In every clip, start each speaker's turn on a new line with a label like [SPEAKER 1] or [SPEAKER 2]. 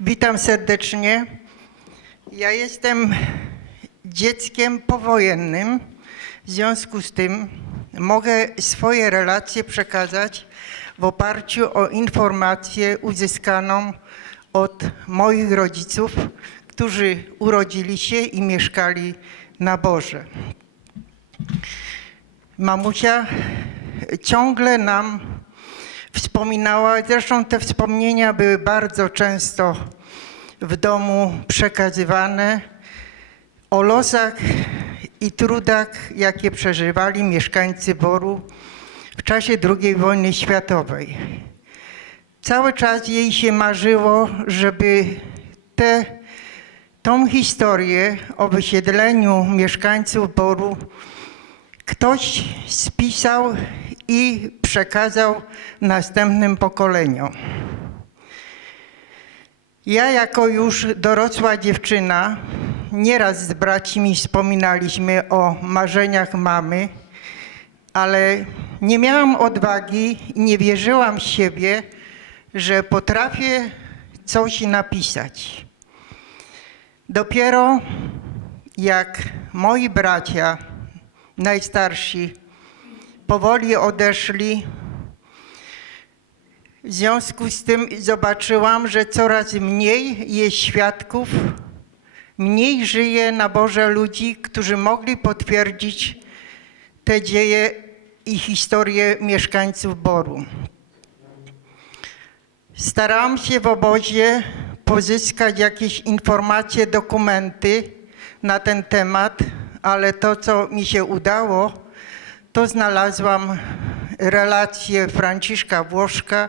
[SPEAKER 1] Witam serdecznie. Ja jestem dzieckiem powojennym. W związku z tym mogę swoje relacje przekazać w oparciu o informację uzyskaną od moich rodziców, którzy urodzili się i mieszkali na Boże. Mamusia ciągle nam wspominała, zresztą te wspomnienia były bardzo często w domu przekazywane o losach i trudach, jakie przeżywali mieszkańcy Boru w czasie II wojny światowej. Cały czas jej się marzyło, żeby te, tą historię o wysiedleniu mieszkańców Boru ktoś spisał i przekazał następnym pokoleniom. Ja jako już dorosła dziewczyna, nieraz z braćmi wspominaliśmy o marzeniach mamy, ale nie miałam odwagi i nie wierzyłam w siebie, że potrafię coś napisać. Dopiero jak moi bracia, najstarsi, powoli odeszli, w związku z tym zobaczyłam, że coraz mniej jest świadków, mniej żyje na Boże ludzi, którzy mogli potwierdzić te dzieje i historię mieszkańców Boru. Starałam się w obozie pozyskać jakieś informacje, dokumenty na ten temat, ale to, co mi się udało, to znalazłam relację Franciszka Włoszka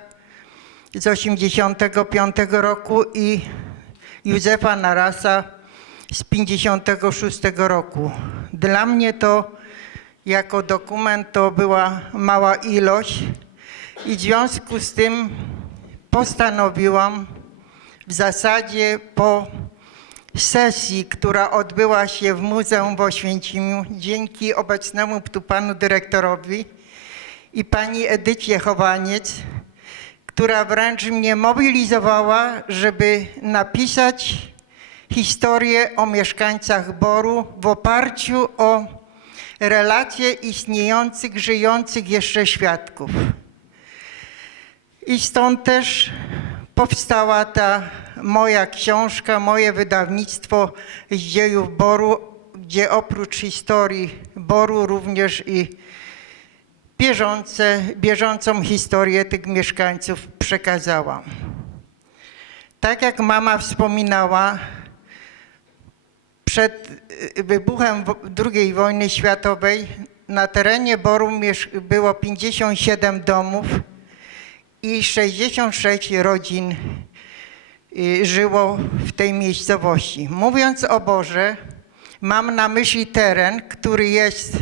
[SPEAKER 1] z 85 roku i Józefa Narasa z 56 roku. Dla mnie to jako dokument to była mała ilość i w związku z tym postanowiłam w zasadzie po sesji, która odbyła się w Muzeum w Oświęcimiu dzięki obecnemu tu panu dyrektorowi i pani Edycie Chowaniec, która wręcz mnie mobilizowała, żeby napisać historię o mieszkańcach Boru w oparciu o relacje istniejących, żyjących jeszcze świadków. I stąd też powstała ta moja książka, moje wydawnictwo z dziejów Boru, gdzie oprócz historii Boru również i bieżące, bieżącą historię tych mieszkańców przekazałam. Tak jak mama wspominała, przed y, wybuchem II wojny światowej na terenie Boru było 57 domów i 66 rodzin żyło w tej miejscowości. Mówiąc o Borze, mam na myśli teren, który jest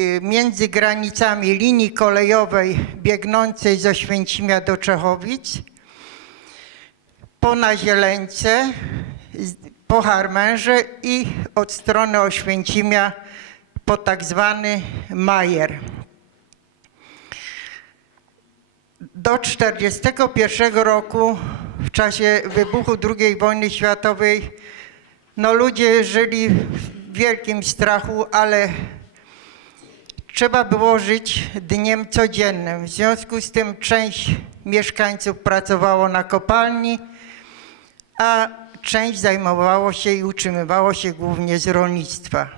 [SPEAKER 1] y, między granicami linii kolejowej biegnącej z Oświęcimia do Czechowic, po Nazieleńce, po Harmerze i od strony Oświęcimia po tak zwany Majer. Do 1941 roku, w czasie wybuchu II wojny światowej, no ludzie żyli w wielkim strachu, ale trzeba było żyć dniem codziennym. W związku z tym część mieszkańców pracowało na kopalni, a część zajmowało się i utrzymywało się głównie z rolnictwa.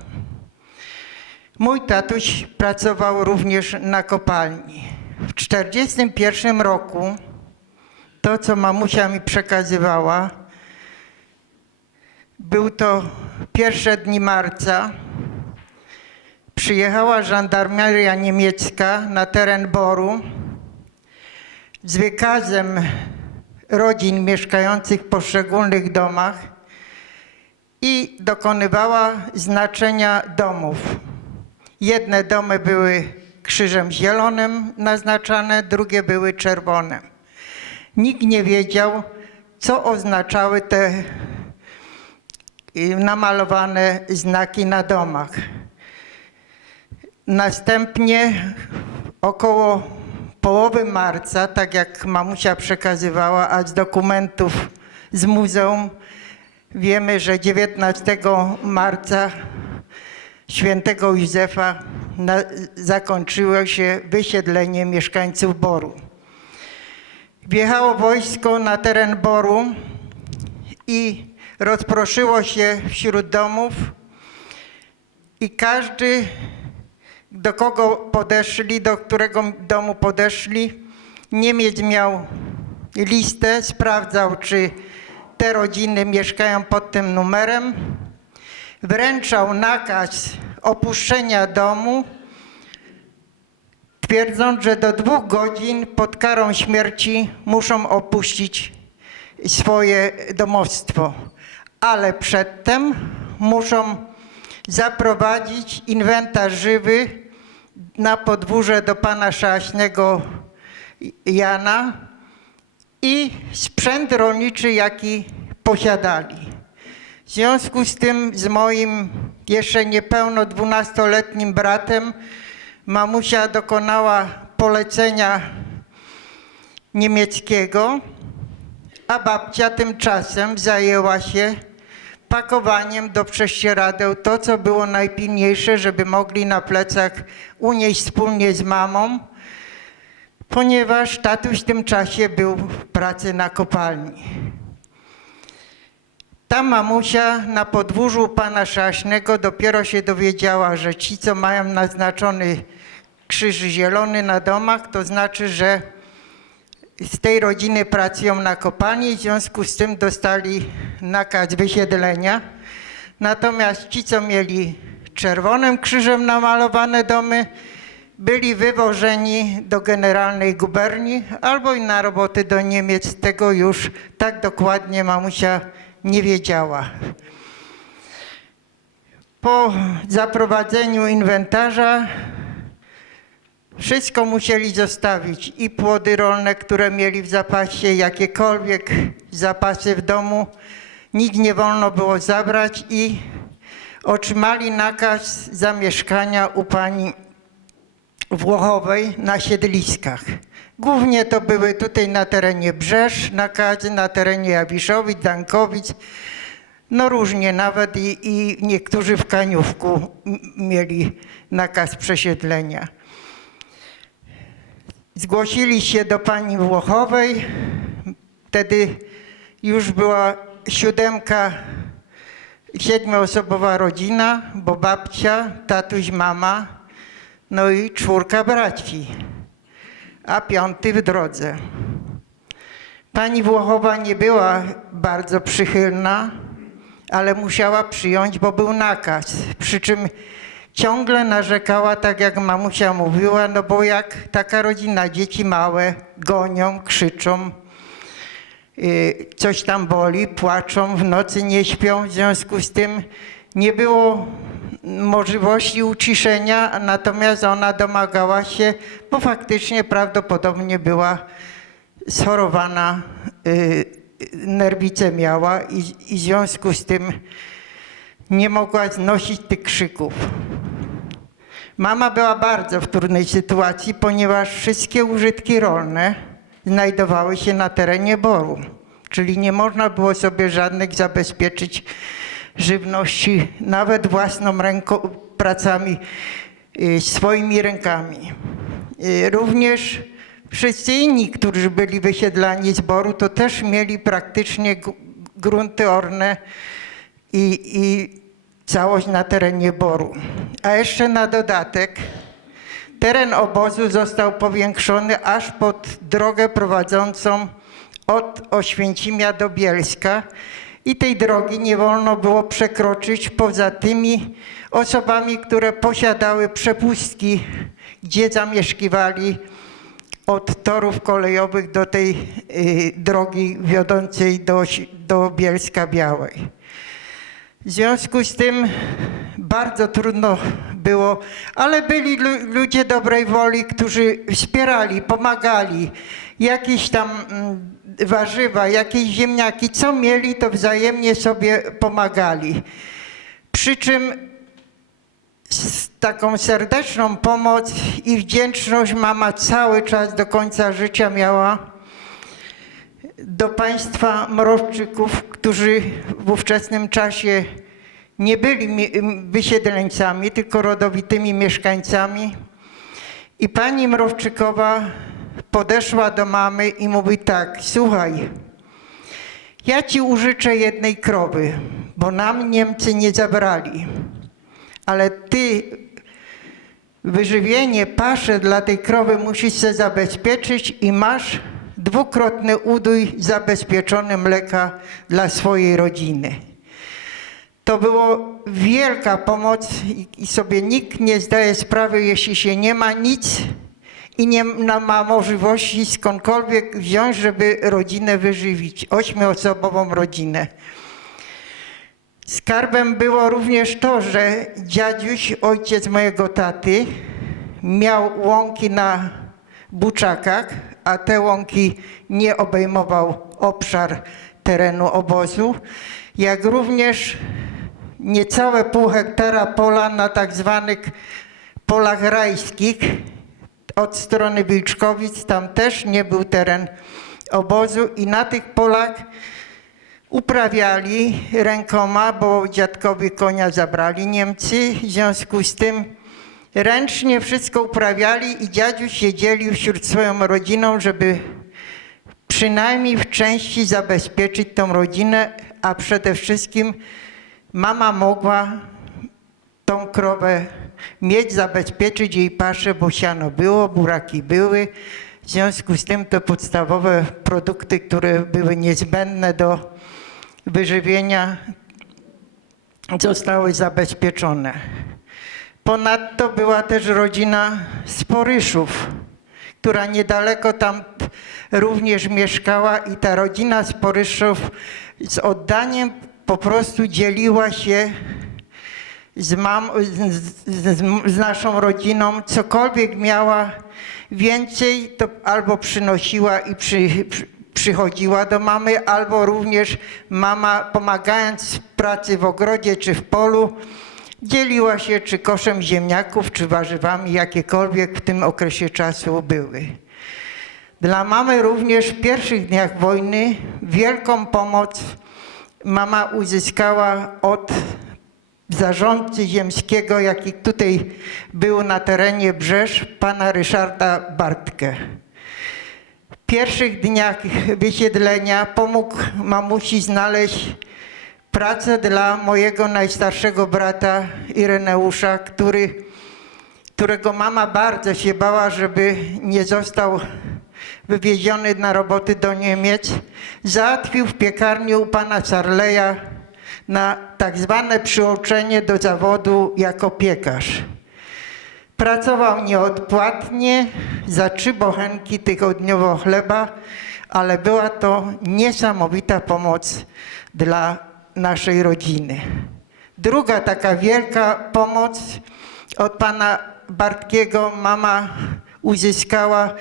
[SPEAKER 1] Mój tatuś pracował również na kopalni. W 1941 roku to, co mamusia mi przekazywała, był to pierwsze dni marca. Przyjechała żandarmeria niemiecka na teren Boru z wykazem rodzin mieszkających w poszczególnych domach i dokonywała znaczenia domów. Jedne domy były krzyżem zielonym naznaczane, drugie były czerwonym. Nikt nie wiedział, co oznaczały te y, namalowane znaki na domach. Następnie około połowy marca, tak jak mamusia przekazywała, a z dokumentów z muzeum. Wiemy, że 19 marca świętego Józefa na, zakończyło się wysiedlenie mieszkańców Boru. Wjechało wojsko na teren Boru i rozproszyło się wśród domów i każdy, do kogo podeszli, do którego domu podeszli, Niemiec miał listę, sprawdzał, czy te rodziny mieszkają pod tym numerem, wręczał nakaz opuszczenia domu, twierdząc, że do dwóch godzin pod karą śmierci muszą opuścić swoje domostwo, ale przedtem muszą zaprowadzić inwentarz żywy na podwórze do pana Szaśnego Jana i sprzęt rolniczy, jaki posiadali. W związku z tym z moim jeszcze niepełno 12-letnim bratem mamusia dokonała polecenia niemieckiego, a babcia tymczasem zajęła się pakowaniem do prześcieradeł to, co było najpilniejsze, żeby mogli na plecach unieść wspólnie z mamą, ponieważ tatuś w tym czasie był w pracy na kopalni. Ta mamusia na podwórzu pana Szaśnego dopiero się dowiedziała, że ci, co mają naznaczony krzyż zielony na domach, to znaczy, że z tej rodziny pracują na kopalni, w związku z tym dostali nakaz wysiedlenia. Natomiast ci, co mieli czerwonym krzyżem namalowane domy, byli wywożeni do generalnej guberni albo i na roboty do Niemiec. Tego już tak dokładnie mamusia nie wiedziała. Po zaprowadzeniu inwentarza wszystko musieli zostawić i płody rolne, które mieli w zapasie, jakiekolwiek zapasy w domu. Nic nie wolno było zabrać i otrzymali nakaz zamieszkania u pani Włochowej na siedliskach. Głównie to były tutaj na terenie Brzesz, nakazy na terenie Jawiszowic, Dankowic, no różnie nawet i, i niektórzy w Kaniówku mieli nakaz przesiedlenia. Zgłosili się do pani Włochowej, wtedy już była siódemka, siedmioosobowa rodzina, bo babcia, tatuś, mama, no i czwórka braci, a piąty w drodze. Pani Włochowa nie była bardzo przychylna, ale musiała przyjąć, bo był nakaz. Przy czym ciągle narzekała, tak jak mamusia mówiła, no bo jak taka rodzina, dzieci małe gonią, krzyczą, y, coś tam boli, płaczą, w nocy nie śpią, w związku z tym nie było możliwości uciszenia, natomiast ona domagała się, bo faktycznie prawdopodobnie była schorowana, y, nerwicę miała i, i w związku z tym nie mogła znosić tych krzyków. Mama była bardzo w trudnej sytuacji, ponieważ wszystkie użytki rolne znajdowały się na terenie Boru, czyli nie można było sobie żadnych zabezpieczyć żywności, nawet własną ręką, pracami, y, swoimi rękami. Y, Również wszyscy inni, którzy byli wysiedlani z Boru, to też mieli praktycznie gr- grunty orne i, i całość na terenie Boru. A jeszcze na dodatek teren obozu został powiększony aż pod drogę prowadzącą od Oświęcimia do Bielska i tej drogi nie wolno było przekroczyć poza tymi osobami, które posiadały przepustki, gdzie zamieszkiwali od torów kolejowych do tej y, drogi wiodącej do, do Bielska Białej. W związku z tym bardzo trudno było, ale byli lu- ludzie dobrej woli, którzy wspierali, pomagali. Jakieś tam mm, warzywa, jakieś ziemniaki, co mieli, to wzajemnie sobie pomagali. Przy czym taką serdeczną pomoc i wdzięczność mama cały czas do końca życia miała do państwa Mrowczyków, którzy w ówczesnym czasie nie byli mi- wysiedleńcami, tylko rodowitymi mieszkańcami. I pani Mrowczykowa podeszła do mamy i mówi tak, słuchaj, ja ci użyczę jednej krowy, bo nam Niemcy nie zabrali, ale ty wyżywienie, paszę dla tej krowy musisz się zabezpieczyć i masz dwukrotny udój zabezpieczony mleka dla swojej rodziny. To było wielka pomoc i sobie nikt nie zdaje sprawy, jeśli się nie ma nic i nie ma- możliwości skądkolwiek wziąć, żeby rodzinę wyżywić, ośmioosobową rodzinę. Skarbem było również to, że dziadziuś, ojciec mojego taty, miał łąki na Buczakach, a te łąki nie obejmował obszar terenu obozu, jak również niecałe pół hektara pola na tak zwanych polach rajskich od strony Wilczkowic, tam też nie był teren obozu i na tych polach uprawiali rękoma, bo dziadkowi konia zabrali Niemcy. W związku z tym ręcznie wszystko uprawiali i dziadziuś się dzielił wśród swoją rodziną, żeby przynajmniej w części zabezpieczyć tą rodzinę, a przede wszystkim mama mogła tą krowę mieć, zabezpieczyć jej paszę, bo siano było, buraki były. W związku z tym te podstawowe produkty, które były niezbędne do wyżywienia, zostały zabezpieczone. Ponadto była też rodzina Sporyszów, która niedaleko tam również mieszkała i ta rodzina Sporyszów z oddaniem po prostu dzieliła się z, mam, z, z, z naszą rodziną, cokolwiek miała więcej, to albo przynosiła i przy, przy, przychodziła do mamy, albo również mama pomagając w pracy w ogrodzie czy w polu, dzieliła się czy koszem ziemniaków, czy warzywami, jakiekolwiek w tym okresie czasu były. Dla mamy również w pierwszych dniach wojny wielką pomoc mama uzyskała od zarządcy ziemskiego, jaki tutaj był na terenie Brzesz, pana Ryszarda Bartkę. W pierwszych dniach wysiedlenia pomógł mamusi znaleźć pracę dla mojego najstarszego brata Ireneusza, który, którego mama bardzo się bała, żeby nie został wywieziony na roboty do Niemiec. Załatwił w piekarni u pana Sarleja na tak zwane przyuczenie do zawodu jako piekarz. Pracował nieodpłatnie za trzy bochenki tygodniowo chleba, ale była to niesamowita pomoc dla naszej rodziny. Druga taka wielka pomoc od pana Bartkiego mama uzyskała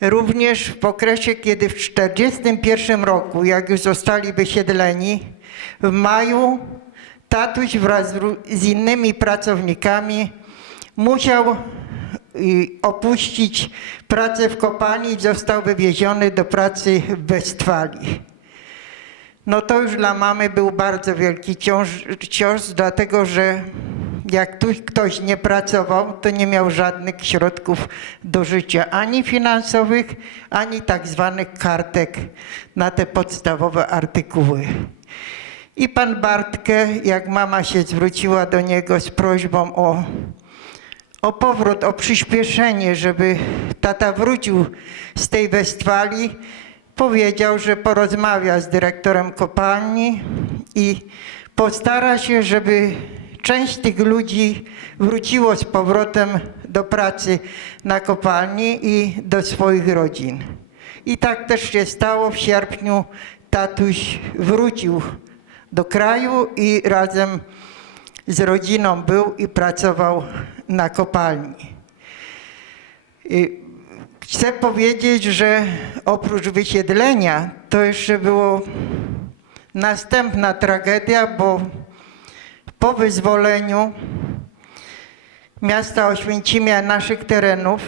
[SPEAKER 1] również w okresie, kiedy w 1941 roku, jak już zostali wysiedleni, w maju tatuś wraz z innymi pracownikami musiał y, opuścić pracę w kopalni i został wywieziony do pracy w Westfalii. No to już dla mamy był bardzo wielki ciąż, cios, dlatego że jak tu ktoś nie pracował, to nie miał żadnych środków do życia, ani finansowych, ani tak zwanych kartek na te podstawowe artykuły. I pan Bartkę, jak mama się zwróciła do niego z prośbą o, o powrót, o przyspieszenie, żeby tata wrócił z tej Westfalii, powiedział, że porozmawia z dyrektorem kopalni i postara się, żeby część tych ludzi wróciło z powrotem do pracy na kopalni i do swoich rodzin. I tak też się stało. W sierpniu tatuś wrócił do kraju i razem z rodziną był i pracował na kopalni. I Chcę powiedzieć, że oprócz wysiedlenia to jeszcze było następna tragedia, bo po wyzwoleniu miasta Oświęcimia, naszych terenów,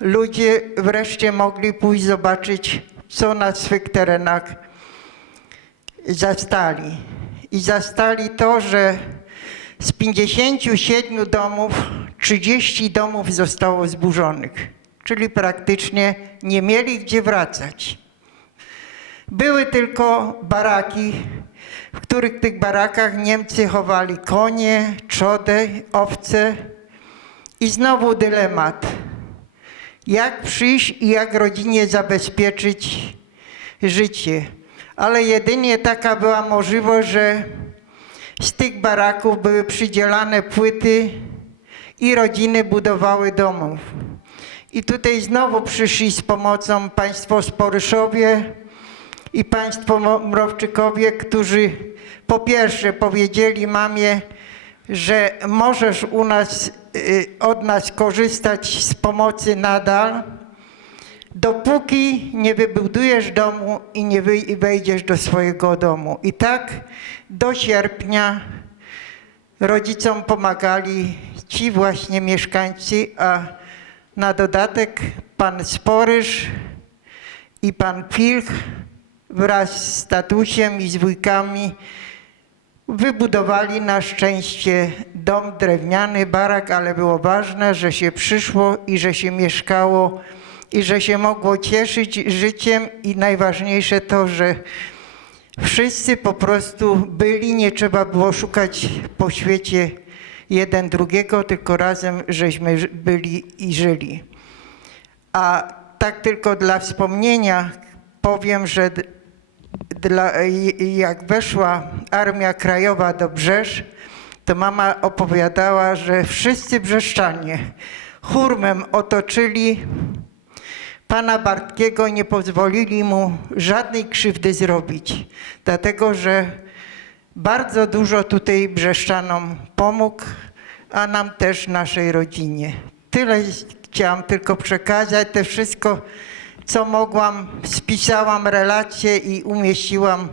[SPEAKER 1] ludzie wreszcie mogli pójść zobaczyć co na swych terenach zastali. I zastali to, że z 57 domów 30 domów zostało zburzonych, czyli praktycznie nie mieli gdzie wracać. Były tylko baraki, w których tych barakach Niemcy chowali konie, trzodę, owce i znowu dylemat. Jak przyjść i jak rodzinie zabezpieczyć życie. Ale jedynie taka była możliwość, że z tych baraków były przydzielane płyty i rodziny budowały domów. I tutaj znowu przyszli z pomocą państwo Sporyszowie i państwo Mrowczykowie, którzy po pierwsze powiedzieli mamie, że możesz u nas, y, od nas korzystać z pomocy nadal, dopóki nie wybudujesz domu i nie wejdziesz do swojego domu. I tak do sierpnia rodzicom pomagali ci właśnie mieszkańcy, a na dodatek pan Sporyż i pan Pilch wraz z tatusiem i z wujkami wybudowali na szczęście dom drewniany, barak, ale było ważne, że się przyszło i że się mieszkało i że się mogło cieszyć życiem i najważniejsze to, że wszyscy po prostu byli, nie trzeba było szukać po świecie jeden drugiego, tylko razem żeśmy byli i żyli. A tak tylko dla wspomnienia powiem, że dla, jak weszła Armia Krajowa do Brzeż, to mama opowiadała, że wszyscy brzeszczanie hurmem otoczyli pana Bartkiego nie pozwolili mu żadnej krzywdy zrobić, dlatego że bardzo dużo tutaj brzeszczanom pomógł, a nam też, naszej rodzinie. Tyle chciałam tylko przekazać, te wszystko, co mogłam, spisałam relacje i umieściłam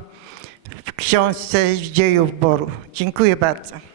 [SPEAKER 1] w książce z dziejów Boru. Dziękuję bardzo.